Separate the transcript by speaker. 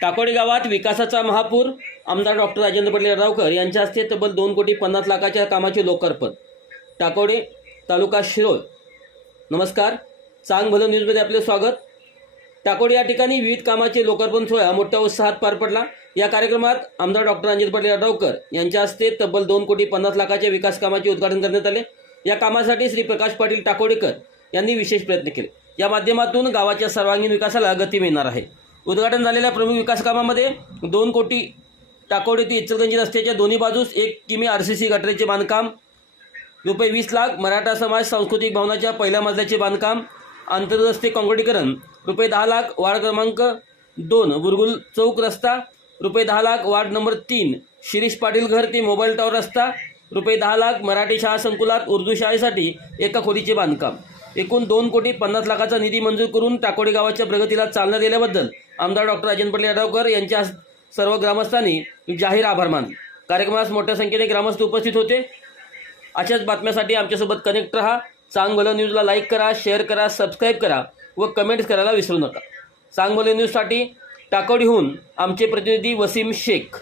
Speaker 1: टाकोडी गावात विकासाचा महापूर. आमदार डॉक्टर राजेंद्र पाटील यड्रावकर यांच्या हस्ते तब्बल दोन कोटी पन्नास लाखाच्या कामाचे लोकार्पण. टाकोडे तालुका शिरोळ. नमस्कार. चांग भलं न्यूजमध्ये आपले स्वागत. टाकोडे या ठिकाणी विविध कामाचे लोकार्पण सोहळा मोठ्या उत्साहात पार पडला. या कार्यक्रमात आमदार डॉक्टर रणजित पाटील यड्रावकर यांच्या हस्ते तब्बल दोन कोटी पन्नास लाखाच्या विकास कामाचे उद्घाटन करण्यात आले. या कामासाठी श्री प्रकाश पाटील टाकोडेकर यांनी विशेष प्रयत्न केले. या माध्यमातून गावाच्या सर्वांगीण विकासाला गती मिळणार आहे. उद्घाटन झालेल्या प्रमुख विकास कामामध्ये दोन कोटी टाकोड ते इचलगंजी रस्त्याच्या दोन्ही बाजूस एक किमी आर सी सी गटरेचे बांधकाम रुपये वीस लाख मराठा समाज सांस्कृतिक भवनाच्या पहिल्या मजल्याचे बांधकाम आंतररस्ते काँक्रिटीकरण रुपये दहा लाख वार्ड क्रमांक दोन बुरगुल चौक रस्ता रुपये दहा लाख वार्ड नंबर तीन शिरीष पाटील घर ते मोबाईल टॉवर रस्ता रुपये दहा लाख मराठी शाळा संकुलात उर्दू शाळेसाठी एका खोलीचे बांधकाम. एकूण दोन कोटी पन्नास लाखाचा निधी मंजूर करून टाकोडे गावाच्या प्रगतीला चालना दिल्याबद्दल आमदार डॉक्टर राजेंद्र पाटील यादवकर यांच्या सर्व ग्रामस्थांनी जाहीर आभार मानले. कार्यक्रमास मोठ्या संख्येने ग्रामस्थ उपस्थित होते. अशाच बातम्यासाठी आमच्यासोबत कनेक्ट रहा. चांग भलं न्यूजला लाईक करा शेअर करा सबस्क्राईब करा व कमेंट्स करायला विसरू नका. चांग भलं न्यूजसाठी टाकोडीहून आमचे प्रतिनिधी वसीम शेख.